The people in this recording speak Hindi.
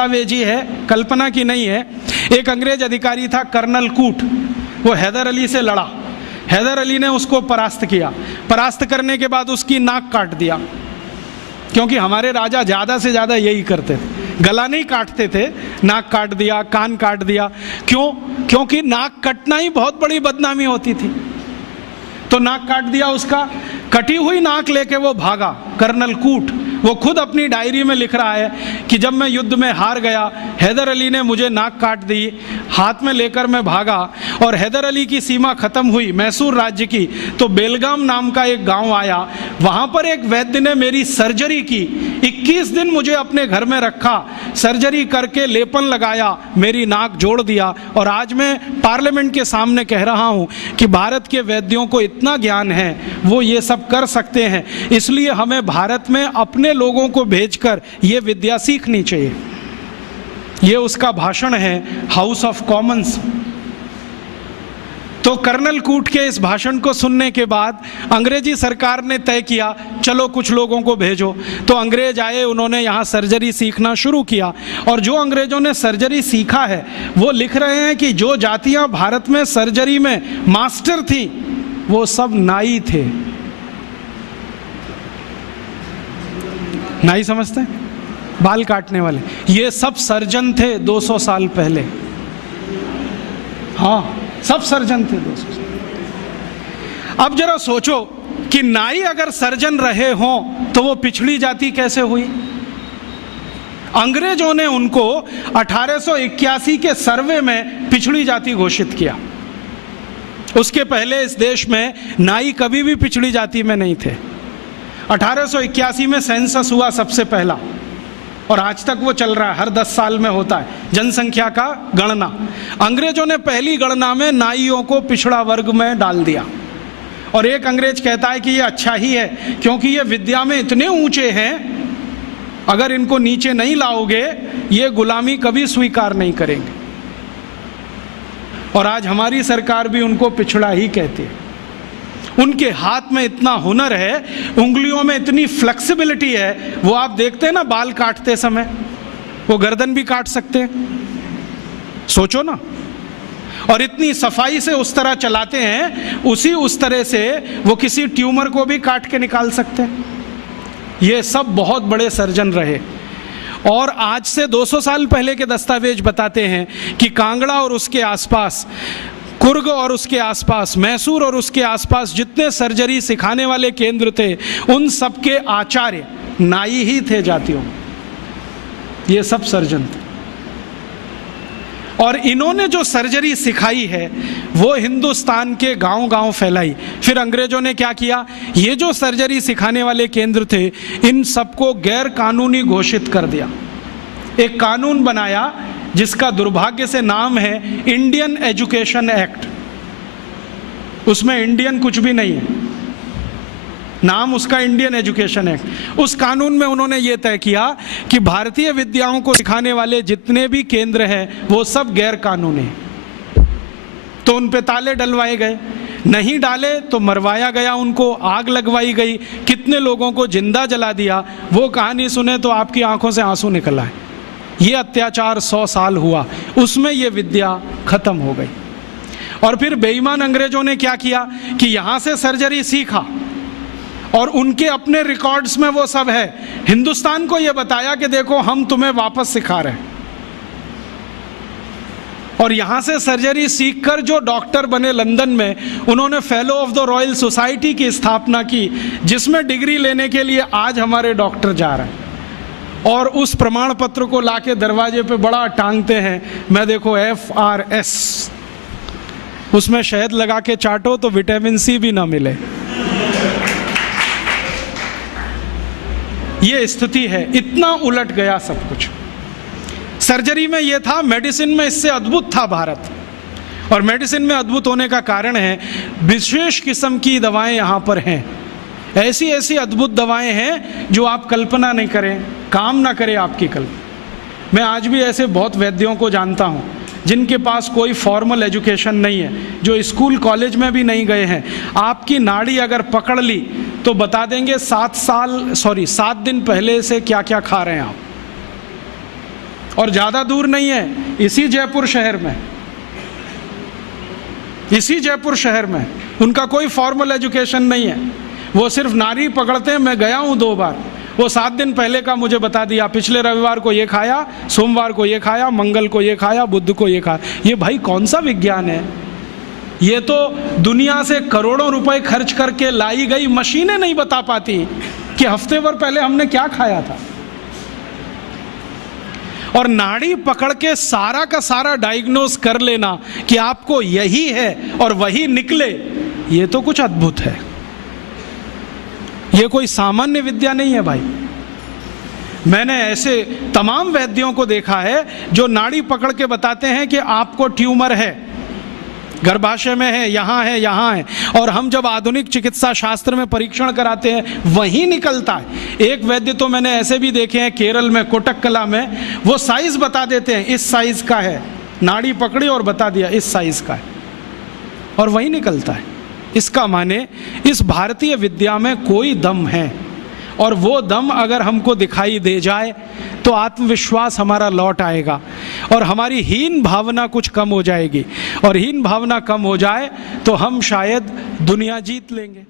दस्तावेजी है, कल्पना की नहीं है। एक अंग्रेज अधिकारी था कर्नल कूट, वो हैदर अली से लड़ा, हैदर अली ने उसको परास्त किया, परास्त करने के बाद उसकी नाक काट दिया, क्योंकि हमारे राजा ज़्यादा से ज़्यादा यही करते थे, गला नहीं काटते थे, नाक काट दिया, कान काट दिया। क्यों? क्योंकि नाक कटना ही बहुत बड़ी बदनामी होती थी। तो नाक काट दिया उसका, कटी हुई नाक लेके वो भागा कर्नल कूट। वो खुद अपनी डायरी में लिख रहा है कि जब मैं युद्ध में हार गया, हैदर अली ने मुझे नाक काट दी, हाथ में लेकर मैं भागा, और हैदर अली की सीमा खत्म हुई मैसूर राज्य की, तो बेलगाम नाम का एक गांव आया, वहां पर एक वैद्य ने मेरी सर्जरी की, 21 दिन मुझे अपने घर में रखा, सर्जरी करके लेपन लगाया, मेरी नाक जोड़ दिया, और आज मैं पार्लियामेंट के सामने कह रहा हूं कि भारत के वैद्यों को इतना ज्ञान है, वो ये सब कर सकते हैं, इसलिए हमें भारत में अपने लोगों को भेजकर ये विद्या सीखनी चाहिए। ये उसका भाषण है हाउस ऑफ कॉमन्स। तो कर्नल कूट के इस भाषण को सुनने के बाद अंग्रेजी सरकार ने तय किया, चलो कुछ लोगों को भेजो। तो अंग्रेज आए, उन्होंने यहाँ सर्जरी सीखना शुरू किया, और जो अंग्रेजों ने सर्जरी सीखा है वो लिख रहे हैं कि जो जातियां भारत में सर्जरी में मास्टर थी वो सब नाई थे। नाई समझते हैं? बाल काटने वाले, ये सब सर्जन थे 200 साल पहले। हाँ, सब सर्जन थे 200 साल। अब जरा सोचो कि नाई अगर सर्जन रहे हों तो वो पिछड़ी जाति कैसे हुई? अंग्रेजों ने उनको 1881 के सर्वे में पिछड़ी जाति घोषित किया। उसके पहले इस देश में नाई कभी भी पिछड़ी जाति में नहीं थे। 1881 में सेंसस हुआ सबसे पहला, और आज तक वो चल रहा है, हर 10 साल में होता है जनसंख्या का गणना। अंग्रेजों ने पहली गणना में नाइयों को पिछड़ा वर्ग में डाल दिया, और एक अंग्रेज कहता है कि ये अच्छा ही है, क्योंकि ये विद्या में इतने ऊंचे हैं, अगर इनको नीचे नहीं लाओगे ये गुलामी कभी स्वीकार नहीं करेंगे। और आज हमारी सरकार भी उनको पिछड़ा ही कहती है। उनके हाथ में इतना हुनर है, उंगलियों में इतनी फ्लेक्सिबिलिटी है, वो आप देखते हैं ना बाल काटते समय, वो गर्दन भी काट सकते हैं, सोचो ना। और इतनी सफाई से उस तरह चलाते हैं, उस तरह से वो किसी ट्यूमर को भी काट के निकाल सकते हैं। ये सब बहुत बड़े सर्जन रहे। और आज से 200 साल पहले के दस्तावेज बताते हैं कि कांगड़ा और उसके आसपास, कुर्ग और उसके आसपास, मैसूर और उसके आसपास जितने सर्जरी सिखाने वाले केंद्र थे, उन सबके आचार्य नाई ही थे जातियों। ये सब सर्जन थे, और इन्होंने जो सर्जरी सिखाई है वो हिंदुस्तान के गांव-गांव फैलाई। फिर अंग्रेजों ने क्या किया, ये जो सर्जरी सिखाने वाले केंद्र थे, इन सबको गैर कानूनी घोषित कर दिया। एक कानून बनाया जिसका दुर्भाग्य से नाम है इंडियन एजुकेशन एक्ट। उसमें इंडियन कुछ भी नहीं है, नाम उसका इंडियन एजुकेशन एक्ट। उस कानून में उन्होंने ये तय किया कि भारतीय विद्याओं को सिखाने वाले जितने भी केंद्र हैं वो सब गैर कानूनी हैं। तो उन पे ताले डलवाए गए, नहीं डाले तो मरवाया गया, उनको आग लगवाई गई, कितने लोगों को जिंदा जला दिया। वो कहानी सुने तो आपकी आंखों से आंसू निकल आए। ये अत्याचार 100 साल हुआ, उसमें ये विद्या खत्म हो गई। और फिर बेईमान अंग्रेजों ने क्या किया कि यहाँ से सर्जरी सीखा, और उनके अपने रिकॉर्ड्स में वो सब है। हिंदुस्तान को ये बताया कि देखो हम तुम्हें वापस सिखा रहे हैं। और यहाँ से सर्जरी सीखकर जो डॉक्टर बने लंदन में, उन्होंने fellow of the royal society की स्थापना की, जिसमें डिग्री लेने के लिए आज हमारे डॉक्टर जा रहे हैं। और उस प्रमाण पत्र को लाके दरवाजे पे बड़ा टांगते हैं। मैं देखो FRS, उसमें शहद लगा के चाटो तो विटामिन C भी ना मिले। ये स्थिति है, इतना उलट गया सब कुछ। सर्जरी में ये था, मेडिसिन में इससे अद्भुत था भारत। और मेडिसिन में अद्भुत होने का कारण है विशेष किस्म की दवाएं यहाँ पर हैं। ऐसी ऐसी अद्भुत दवाएं हैं जो आप कल्पना नहीं करें, काम ना करे आपकी कल्पना। मैं आज भी ऐसे बहुत वैद्यों को जानता हूँ जिनके पास कोई फॉर्मल एजुकेशन नहीं है, जो स्कूल कॉलेज में भी नहीं गए हैं। आपकी नाड़ी अगर पकड़ ली तो बता देंगे 7 दिन पहले से क्या क्या खा रहे हैं आप। और ज़्यादा दूर नहीं है, इसी जयपुर शहर में, इसी जयपुर शहर में उनका कोई फॉर्मल एजुकेशन नहीं है, वो सिर्फ नारी पकड़ते हैं। मैं गया हूँ 2 बार, वो 7 दिन पहले का मुझे बता दिया, पिछले रविवार को ये खाया, सोमवार को ये खाया, मंगल को ये खाया, बुध को ये खाया। ये भाई कौन सा विज्ञान है? ये तो दुनिया से करोड़ों रुपए खर्च करके लाई गई मशीनें नहीं बता पाती कि हफ्ते भर पहले हमने क्या खाया था। और नाड़ी पकड़ के सारा का सारा डायग्नोस कर लेना कि आपको यही है और वही निकले, ये तो कुछ अद्भुत है। ये कोई सामान्य विद्या नहीं है भाई। मैंने ऐसे तमाम वैद्यों को देखा है जो नाड़ी पकड़ के बताते हैं कि आपको ट्यूमर है, गर्भाशय में है, यहाँ है, यहाँ है, और हम जब आधुनिक चिकित्सा शास्त्र में परीक्षण कराते हैं वही निकलता है। एक वैद्य तो मैंने ऐसे भी देखे हैं केरल में, कोटक्कला में, वो साइज बता देते हैं, इस साइज का है, नाड़ी पकड़ी और बता दिया इस साइज का है, और वही निकलता है। इसका माने इस भारतीय विद्या में कोई दम है, और वो दम अगर हमको दिखाई दे जाए तो आत्मविश्वास हमारा लौट आएगा और हमारी हीन भावना कुछ कम हो जाएगी, और हीन भावना कम हो जाए तो हम शायद दुनिया जीत लेंगे।